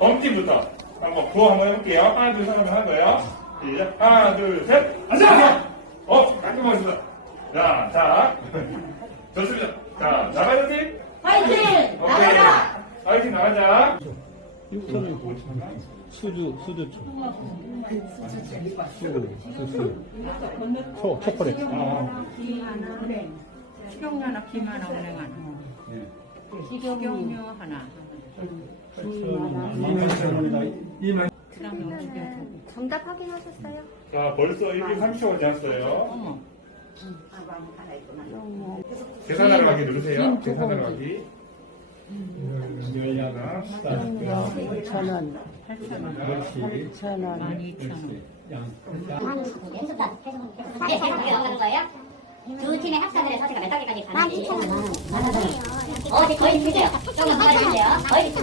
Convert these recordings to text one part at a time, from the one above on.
덤티부터 한번 구워 한번 해볼게요. 두 사람을 한 거예요. 하나 둘셋 한번 해봐요. 시 하나 둘셋 아자! 어 깔끔하십니다. 자, 자 좋습니다. 자 나가자 팀. 파이팅 오케이. 나가자. 파이팅 나가자. 육천이 고치나? 수주 수주 초. 수주 수주 수주. 초 초콜릿. 아. 김하나 은행. 식용유 하나 김하나 은행 하나. 식용유 하나. 음, 마이... 음. 마이... 그러면은... 정답 확인하셨어요? 음. 자 벌써 1분 30초가 어요 계산하러 기 누르세요 계0 0 0원 8,000원, 1 0 0 0원2 0 0 0원 12,000원, 12,000원, 12,000원, 12,000원, 12,000원, 12,000원, 12,000원, 1 2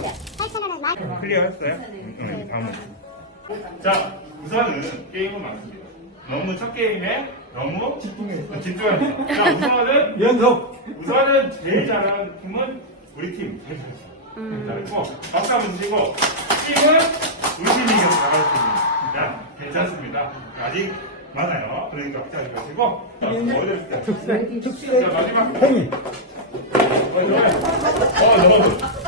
0 0 0 어, 클리어했어요? 네. 응, 응. 네. 자, 우선은 게임은 맞습니다. 너무 첫 게임에 너무 집중해. 응. 집중해. 자, 우선은 연속. 우선은 제일 잘하는 팀은 우리 팀 제일 고 박사 문치고 팀은 우리 이더잘갈팀입니다 괜찮습니다. 응. 아직 많아요. 그러니까 걱정하지 마시고 어렸을 때. 자 마지막 형이. 어넘어 너.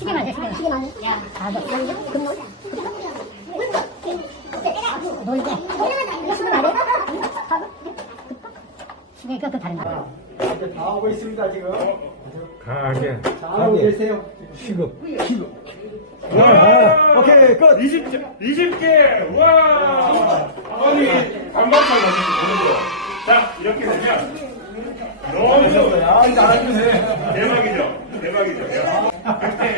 시계 맞아, 시계. 시계 맞아. 야, 아, 끝 금놀? 금놀? 금놀? 놀자. 시계 맞아? 시계 끝, 끝, 다른 거. 다 하고 있습니다, 지금. 강하게. 다 하고 계세요. 시급. 시급. 와, 와 아, 오케이, 끝. 20초. 20개, 20개. 와. 아버님 반박하고 있는 거. 자, 이렇게 되면. 너무 좋아요. 대박이죠. 대박이죠. 대박이죠?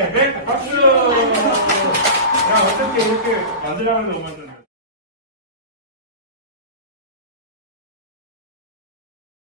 만들라는 거만 좀.